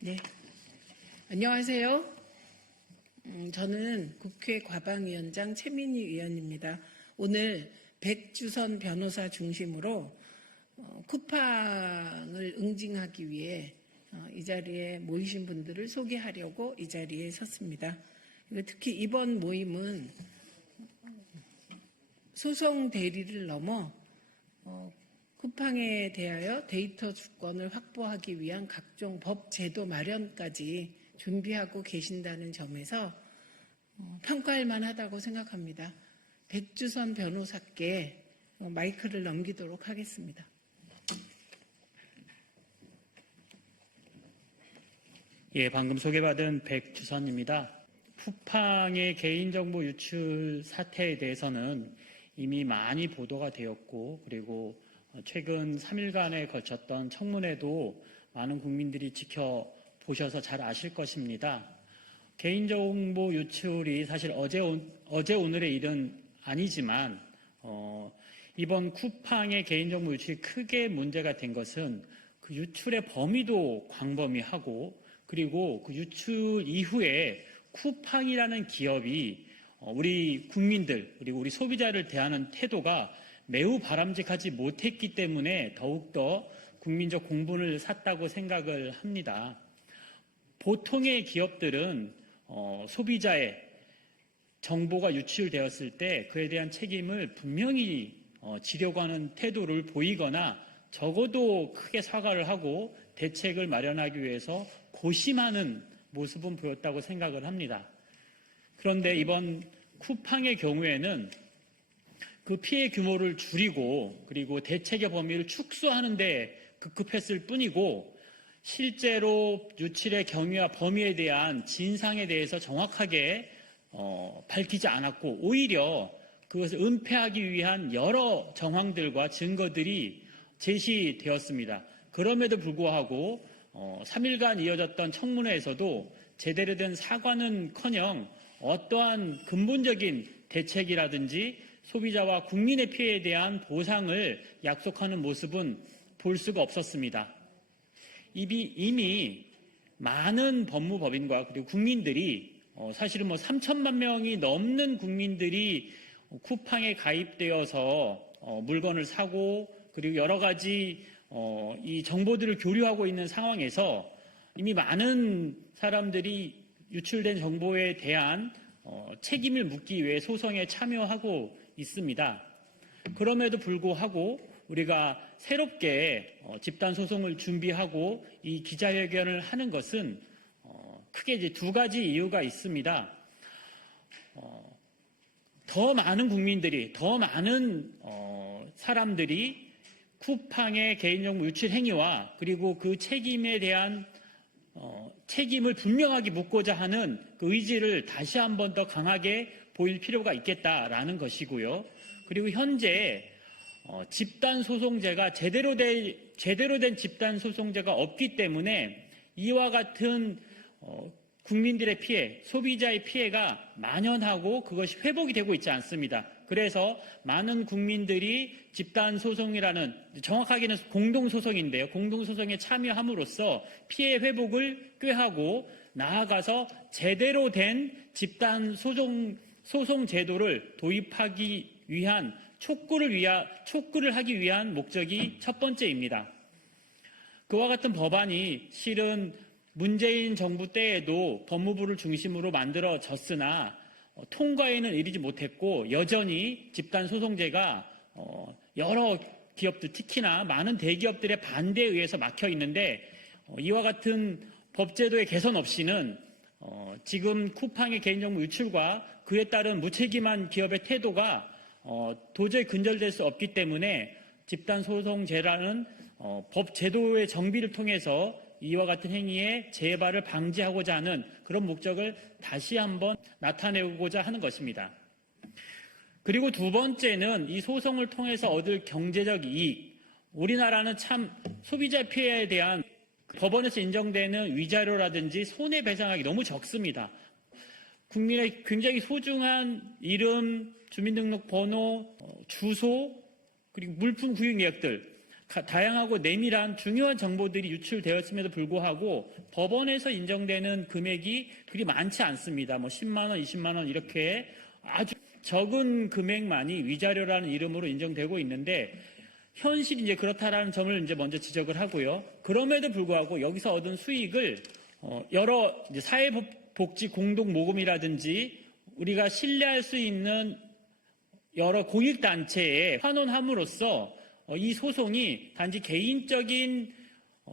네, 안녕하세요. 저는 국회 과방위원장 최민희 의원입니다. 오늘 백주선 변호사 중심으로 쿠팡을 응징하기 위해 이 자리에 모이신 분들을 소개하려고 이 자리에 섰습니다. 특히 이번 모임은 소송 대리를 넘어 쿠팡에 대하여 데이터 주권을 확보하기 위한 각종 법 제도 마련까지 준비하고 계신다는 점에서 평가할 만하다고 생각합니다. 백주선 변호사께 마이크를 넘기도록 하겠습니다. 예, 방금 소개받은 백주선입니다. 쿠팡의 개인정보 유출 사태에 대해서는 이미 많이 보도가 되었고, 그리고 최근 3일간에 걸쳤던 청문회도 많은 국민들이 지켜보셔서 잘 아실 것입니다. 개인정보 유출이 사실 어제 오늘의 일은 아니지만 이번 쿠팡의 개인정보 유출이 크게 문제가 된 것은 그 유출의 범위도 광범위하고, 그리고 그 유출 이후에 쿠팡이라는 기업이 우리 국민들, 그리고 우리 소비자를 대하는 태도가 매우 바람직하지 못했기 때문에 더욱더 국민적 공분을 샀다고 생각을 합니다. 보통의 기업들은 소비자의 정보가 유출되었을 때 그에 대한 책임을 분명히 지려고 하는 태도를 보이거나 적어도 크게 사과를 하고 대책을 마련하기 위해서 고심하는 모습은 보였다고 생각을 합니다. 그런데 이번 쿠팡의 경우에는 그 피해 규모를 줄이고 그리고 대책의 범위를 축소하는 데 급급했을 뿐이고, 실제로 유출의 경위와 범위에 대한 진상에 대해서 정확하게 밝히지 않았고, 오히려 그것을 은폐하기 위한 여러 정황들과 증거들이 제시되었습니다. 그럼에도 불구하고 3일간 이어졌던 청문회에서도 제대로 된 사과는커녕 어떠한 근본적인 대책이라든지 소비자와 국민의 피해에 대한 보상을 약속하는 모습은 볼 수가 없었습니다. 이미 많은 법무법인과 그리고 국민들이 사실은 3천만 명이 넘는 국민들이 쿠팡에 가입되어서 물건을 사고 그리고 여러 가지 이 정보들을 교류하고 있는 상황에서 이미 많은 사람들이 유출된 정보에 대한 책임을 묻기 위해 소송에 참여하고 있습니다. 그럼에도 불구하고 우리가 새롭게 집단 소송을 준비하고 이 기자회견을 하는 것은 크게 이제 두 가지 이유가 있습니다. 더 많은 국민들이, 더 많은 사람들이 쿠팡의 개인정보 유출 행위와 그리고 그 책임에 대한 책임을 분명하게 묻고자 하는 그 의지를 다시 한 번 더 강하게 보일 필요가 있겠다라는 것이고요. 그리고 현재 집단소송제가 제대로 된 집단소송제가 없기 때문에 이와 같은 국민들의 피해, 소비자의 피해가 만연하고 그것이 회복이 되고 있지 않습니다. 그래서 많은 국민들이 집단소송이라는, 정확하게는 공동소송인데요. 공동소송에 참여함으로써 피해 회복을 꾀하고 나아가서 제대로 된 집단소송 제도를 도입하기 위한 촉구를 하기 위한 목적이 첫 번째입니다. 그와 같은 법안이 실은 문재인 정부 때에도 법무부를 중심으로 만들어졌으나 통과에는 이르지 못했고, 여전히 집단소송제가 여러 기업들, 특히나 많은 대기업들의 반대에 의해서 막혀 있는데, 이와 같은 법제도의 개선 없이는 지금 쿠팡의 개인정보 유출과 그에 따른 무책임한 기업의 태도가 도저히 근절될 수 없기 때문에 집단소송제라는 법제도의 정비를 통해서 이와 같은 행위의 재발을 방지하고자 하는 그런 목적을 다시 한번 나타내고자 하는 것입니다. 그리고 두 번째는 이 소송을 통해서 얻을 경제적 이익. 우리나라는 참 소비자 피해에 대한 법원에서 인정되는 위자료라든지 손해배상액이 너무 적습니다. 국민의 굉장히 소중한 이름, 주민등록번호, 주소, 그리고 물품 구입 내역들, 다양하고 내밀한 중요한 정보들이 유출되었음에도 불구하고 법원에서 인정되는 금액이 그리 많지 않습니다. 뭐 10만 원, 20만 원 이렇게 아주 적은 금액만이 위자료라는 이름으로 인정되고 있는데 현실이 이제 그렇다라는 점을 이제 먼저 지적을 하고요. 그럼에도 불구하고 여기서 얻은 수익을 여러 이제 사회복지 공동 모금이라든지 우리가 신뢰할 수 있는 여러 공익단체에 환원함으로써 이 소송이 단지 개인적인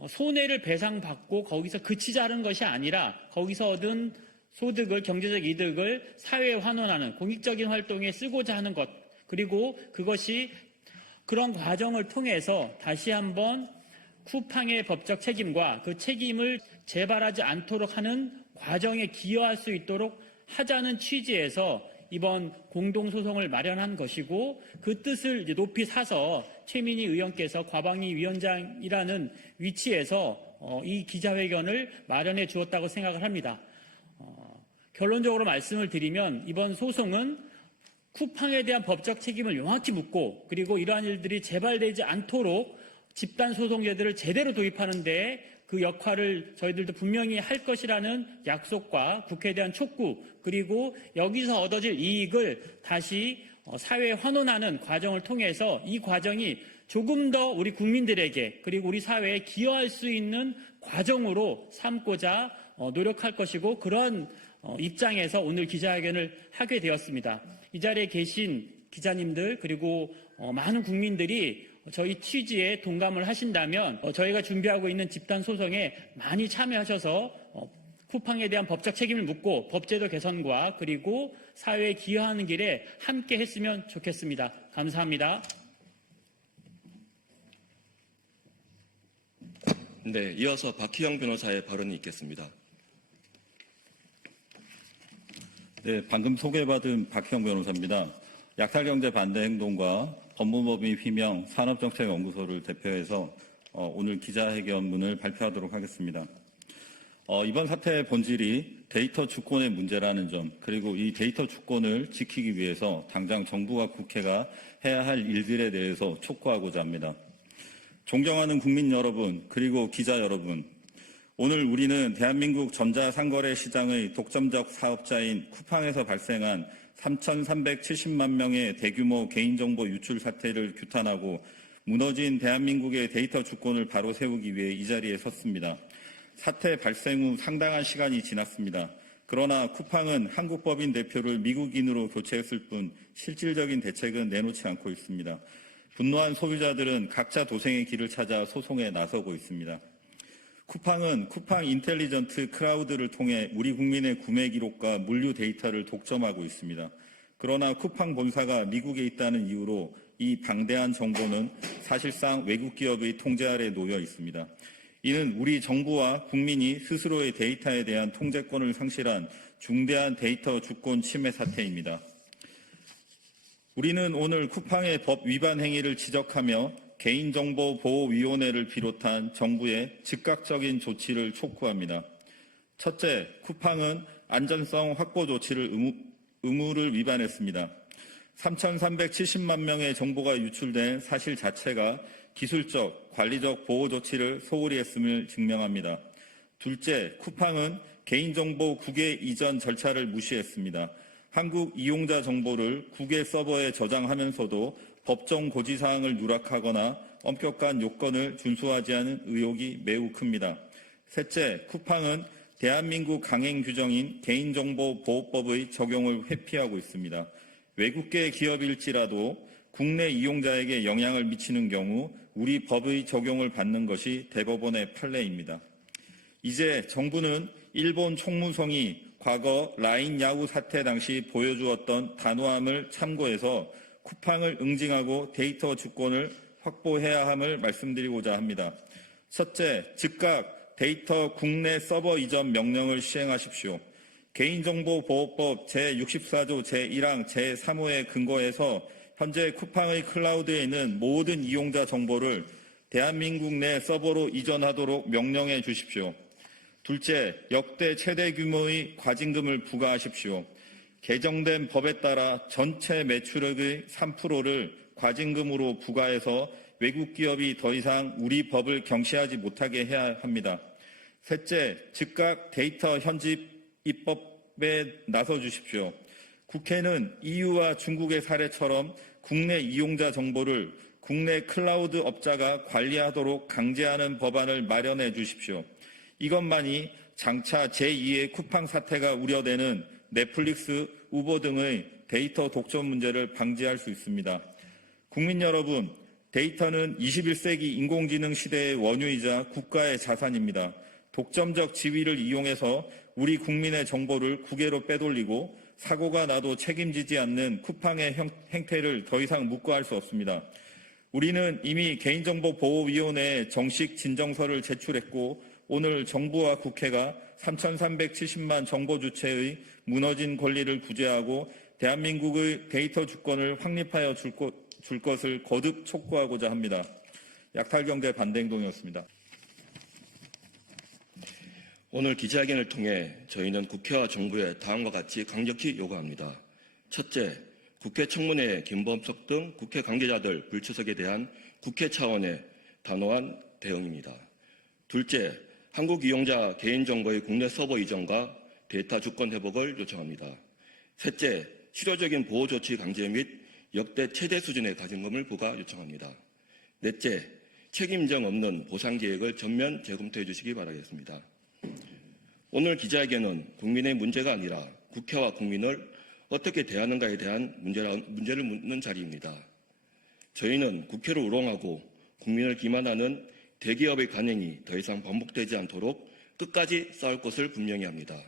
손해를 배상받고 거기서 그치자는 것이 아니라 거기서 얻은 소득을, 경제적 이득을 사회에 환원하는 공익적인 활동에 쓰고자 하는 것, 그리고 그것이 그런 과정을 통해서 다시 한번 쿠팡의 법적 책임과 그 책임을 재발하지 않도록 하는 과정에 기여할 수 있도록 하자는 취지에서 이번 공동소송을 마련한 것이고 그 뜻을 이제 높이 사서 최민희 의원께서 과방위 위원장이라는 위치에서 이 기자회견을 마련해 주었다고 생각을 합니다. 결론적으로 말씀을 드리면 이번 소송은 쿠팡에 대한 법적 책임을 명확히 묻고 그리고 이러한 일들이 재발되지 않도록 집단소송제도를 제대로 도입하는 데 그 역할을 저희들도 분명히 할 것이라는 약속과 국회에 대한 촉구 그리고 여기서 얻어질 이익을 다시 사회에 환원하는 과정을 통해서 이 과정이 조금 더 우리 국민들에게 그리고 우리 사회에 기여할 수 있는 과정으로 삼고자 노력할 것이고 그런 입장에서 오늘 기자회견을 하게 되었습니다. 이 자리에 계신 기자님들 그리고 많은 국민들이 저희 취지에 동감을 하신다면 저희가 준비하고 있는 집단 소송에 많이 참여하셔서 쿠팡에 대한 법적 책임을 묻고 법제도 개선과 그리고 사회에 기여하는 길에 함께 했으면 좋겠습니다. 감사합니다. 네, 이어서 박희영 변호사의 발언이 있겠습니다. 네, 방금 소개받은 박희영 변호사입니다. 약탈경제 반대 행동과 법무법인 휘명 산업정책연구소를 대표해서 오늘 기자회견문을 발표하도록 하겠습니다. 이번 사태의 본질이 데이터 주권의 문제라는 점, 그리고 이 데이터 주권을 지키기 위해서 당장 정부와 국회가 해야 할 일들에 대해서 촉구하고자 합니다. 존경하는 국민 여러분, 그리고 기자 여러분, 오늘 우리는 대한민국 전자상거래 시장의 독점적 사업자인 쿠팡에서 발생한 3,370만 명의 대규모 개인정보 유출 사태를 규탄하고 무너진 대한민국의 데이터 주권을 바로 세우기 위해 이 자리에 섰습니다. 사태 발생 후 상당한 시간이 지났습니다. 그러나 쿠팡은 한국법인 대표를 미국인으로 교체했을 뿐 실질적인 대책은 내놓지 않고 있습니다. 분노한 소비자들은 각자 도생의 길을 찾아 소송에 나서고 있습니다. 쿠팡은 쿠팡 인텔리전트 클라우드를 통해 우리 국민의 구매 기록과 물류 데이터를 독점하고 있습니다. 그러나 쿠팡 본사가 미국에 있다는 이유로 이 방대한 정보는 사실상 외국 기업의 통제 아래 놓여 있습니다. 이는 우리 정부와 국민이 스스로의 데이터에 대한 통제권을 상실한 중대한 데이터 주권 침해 사태입니다. 우리는 오늘 쿠팡의 법 위반 행위를 지적하며 개인정보보호위원회를 비롯한 정부의 즉각적인 조치를 촉구합니다. 첫째, 쿠팡은 안전성 확보 조치를 의무를 위반했습니다. 3,370만 명의 정보가 유출된 사실 자체가 기술적, 관리적 보호 조치를 소홀히 했음을 증명합니다. 둘째, 쿠팡은 개인정보 국외 이전 절차를 무시했습니다. 한국 이용자 정보를 국외 서버에 저장하면서도 법정 고지사항을 누락하거나 엄격한 요건을 준수하지 않은 의혹이 매우 큽니다. 셋째, 쿠팡은 대한민국 강행 규정인 개인정보보호법의 적용을 회피하고 있습니다. 외국계 기업일지라도 국내 이용자에게 영향을 미치는 경우 우리 법의 적용을 받는 것이 대법원의 판례입니다. 이제 정부는 일본 총무성이 과거 라인 야후 사태 당시 보여주었던 단호함을 참고해서 쿠팡을 응징하고 데이터 주권을 확보해야 함을 말씀드리고자 합니다. 첫째, 즉각 데이터 국내 서버 이전 명령을 시행하십시오. 개인정보보호법 제64조 제1항 제3호에 근거해서 현재 쿠팡의 클라우드에 있는 모든 이용자 정보를 대한민국 내 서버로 이전하도록 명령해 주십시오. 둘째, 역대 최대 규모의 과징금을 부과하십시오. 개정된 법에 따라 전체 매출액의 3%를 과징금으로 부과해서 외국 기업이 더 이상 우리 법을 경시하지 못하게 해야 합니다. 셋째, 즉각 데이터 현집 입법에 나서 주십시오. 국회는 EU와 중국의 사례처럼 국내 이용자 정보를 국내 클라우드 업자가 관리하도록 강제하는 법안을 마련해 주십시오. 이것만이 장차 제2의 쿠팡 사태가 우려되는 넷플릭스, 우버 등의 데이터 독점 문제를 방지할 수 있습니다. 국민 여러분, 데이터는 21세기 인공지능 시대의 원유이자 국가의 자산입니다. 독점적 지위를 이용해서 우리 국민의 정보를 국외로 빼돌리고 사고가 나도 책임지지 않는 쿠팡의 행태를 더 이상 묵과할 수 없습니다. 우리는 이미 개인정보보호위원회에 정식 진정서를 제출했고 오늘 정부와 국회가 3,370만 정보 주체의 무너진 권리를 구제하고 대한민국의 데이터 주권을 확립하여 줄 것을 거듭 촉구하고자 합니다. 약탈경제 반대 행동이었습니다. 오늘 기자회견을 통해 저희는 국회와 정부에 다음과 같이 강력히 요구합니다. 첫째, 국회 청문회 김범석 등 국회 관계자들 불출석에 대한 국회 차원의 단호한 대응입니다. 둘째, 한국 이용자 개인정보의 국내 서버 이전과 데이터 주권 회복을 요청합니다. 셋째, 실효적인 보호조치 강제 및 역대 최대 수준의 과징금을 부과 요청합니다. 넷째, 책임정 없는 보상계획을 전면 재검토해 주시기 바라겠습니다. 오늘 기자회견은 국민의 문제가 아니라 국회와 국민을 어떻게 대하는가에 대한 문제를 묻는 자리입니다. 저희는 국회를 우롱하고 국민을 기만하는 대기업의 관행이 더 이상 반복되지 않도록 끝까지 싸울 것을 분명히 합니다.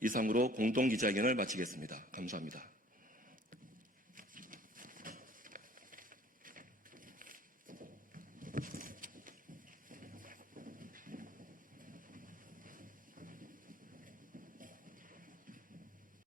이상으로 공동기자회견을 마치겠습니다. 감사합니다.